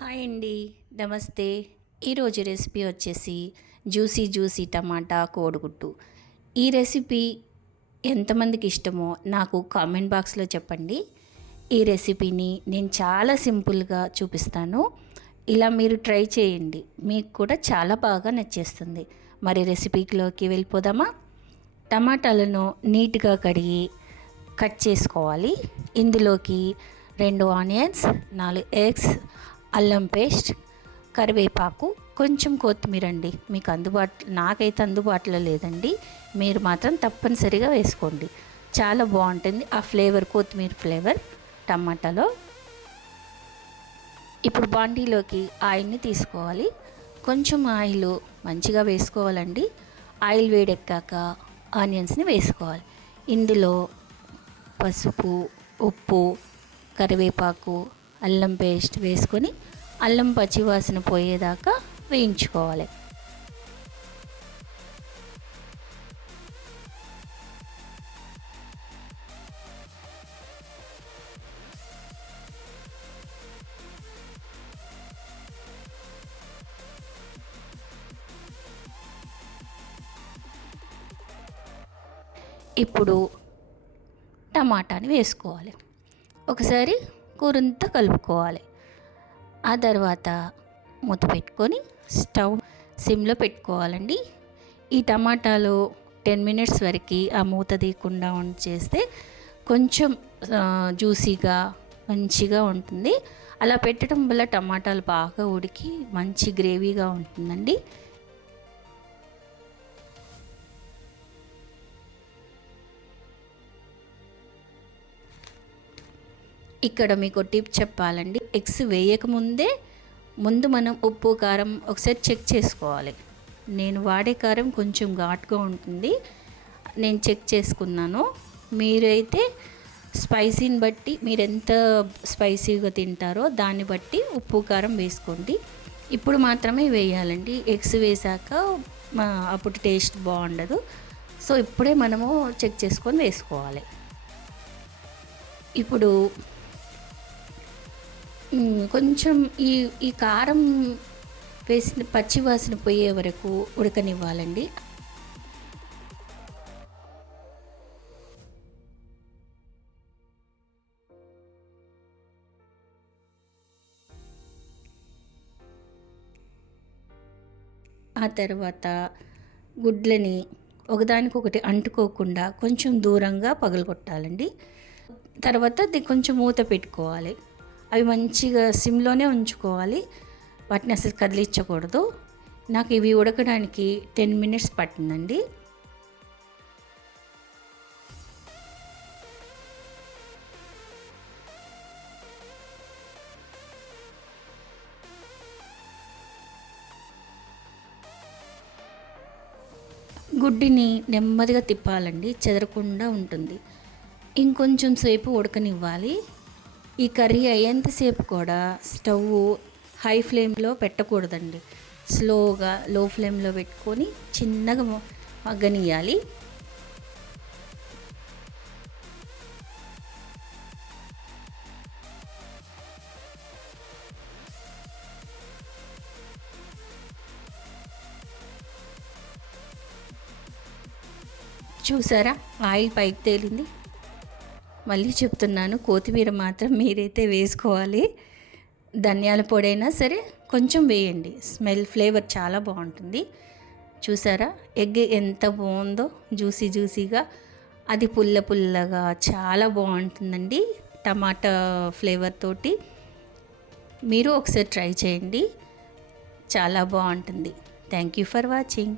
Hi అండి, నమస్తే. ఈరోజు రెసిపీ వచ్చేసి జ్యూసీ జ్యూసీ టమాటా కోడిగుడ్డు. ఈ రెసిపీ ఎంతమందికి ఇష్టమో నాకు కామెంట్ బాక్స్లో చెప్పండి. ఈ రెసిపీని నేను చాలా సింపుల్గా చూపిస్తాను. ఇలా మీరు ట్రై చేయండి, మీకు కూడా చాలా బాగా నచ్చేస్తుంది. మరి రెసిపీలోకి వెళ్ళిపోదామా? టమాటాలను నీట్గా కడిగి కట్ చేసుకోవాలి. ఇందులోకి 2 ఆనియన్స్, 4 ఎగ్స్, అల్లం పేస్ట్, కరివేపాకు, కొంచెం కొత్తిమీర అండి. మీకు నాకైతే అందుబాటులో లేదండి, మీరు మాత్రం తప్పనిసరిగా వేసుకోండి. చాలా బాగుంటుంది ఆ ఫ్లేవర్, కొత్తిమీర ఫ్లేవర్ టమాటాలో. ఇప్పుడు బాండీలోకి ఆయిల్ని తీసుకోవాలి. కొంచెం ఆయిల్ మంచిగా వేసుకోవాలండి. ఆయిల్ వేడెక్కాక ఆనియన్స్ని వేసుకోవాలి. ఇందులో పసుపు, ఉప్పు, కరివేపాకు, అల్లం పేస్ట్ వేసుకొని అల్లం పచ్చివాసన పోయేదాకా వేయించుకోవాలి. ఇప్పుడు టమాటాని వేసుకోవాలి. ఒకసారి కూరంతా కలుపుకోవాలి. ఆ తర్వాత మూత పెట్టుకొని స్టవ్ సిమ్లో పెట్టుకోవాలండి. ఈ టమాటాలు 10 మినిట్స్ వరకు ఆ మూత తీయకుండా చేస్తే కొంచెం జ్యూసీగా మంచిగా ఉంటుంది. అలా పెట్టడం వల్ల టమాటాలు బాగా ఉడికి మంచి గ్రేవీగా ఉంటుందండి. ఇక్కడ మీకు టిప్ చెప్పాలండి. ఎగ్స్ వేయకముందే ముందు మనం ఉప్పు కారం ఒకసారి చెక్ చేసుకోవాలి. నేను వాడే కారం కొంచెం ఘాటుగా ఉంటుంది, నేను చెక్ చేసుకున్నాను. మీరైతే స్పైసీని బట్టి, మీరు ఎంత స్పైసీగా తింటారో దాన్ని బట్టి ఉప్పు కారం వేసుకోండి. ఇప్పుడు మాత్రమే వేయాలండి. ఎగ్స్ వేసాక అప్పుడు టేస్ట్ బాగుండదు. సో ఇప్పుడే మనము చెక్ చేసుకొని వేసుకోవాలి. ఇప్పుడు కొంచెం ఈ కారం వేసిన పచ్చివాసన పోయే వరకు ఉడకనివ్వాలండి. ఆ తర్వాత గుడ్లని ఒకదానికొకటి అంటుకోకుండా కొంచెం దూరంగా పగలగొట్టాలండి. తర్వాత కొంచెం మూత పెట్టుకోవాలి. అవి మంచిగా సిమ్లోనే ఉంచుకోవాలి, వాటిని అసలు కదిలించకూడదు. నాకు ఇవి ఉడకడానికి 10 మినిట్స్ పట్టిందండి. గుడ్డిని నెమ్మదిగా తిప్పాలండి, చెదరకుండా ఉంటుంది. ఇంకొంచెం సేపు ఉడకనివ్వాలి. ఈ కర్రీ అయ్యేంతసేపు కూడా స్టవ్ హై ఫ్లేమ్లో పెట్టకూడదండి. స్లోగా లో ఫ్లేమ్లో పెట్టుకొని చిన్నగా మగ్గనియాలి. చూసారా, ఆయిల్ పైకి తేలింది. మళ్ళీ చెప్తున్నాను, కొత్తిమీర మాత్రం మీరైతే వేసుకోవాలి. ధనియాల పొడి అయినా సరే కొంచెం వేయండి, స్మెల్ ఫ్లేవర్ చాలా బాగుంటుంది. చూసారా ఎగ్ ఎంత బాగుందో, జ్యూసీ జ్యూసీగా, అది పుల్ల పుల్లగా చాలా బాగుంటుందండి టమాటా ఫ్లేవర్ తోటి. మీరు ఒకసారి ట్రై చేయండి, చాలా బాగుంటుంది. Thank you for watching.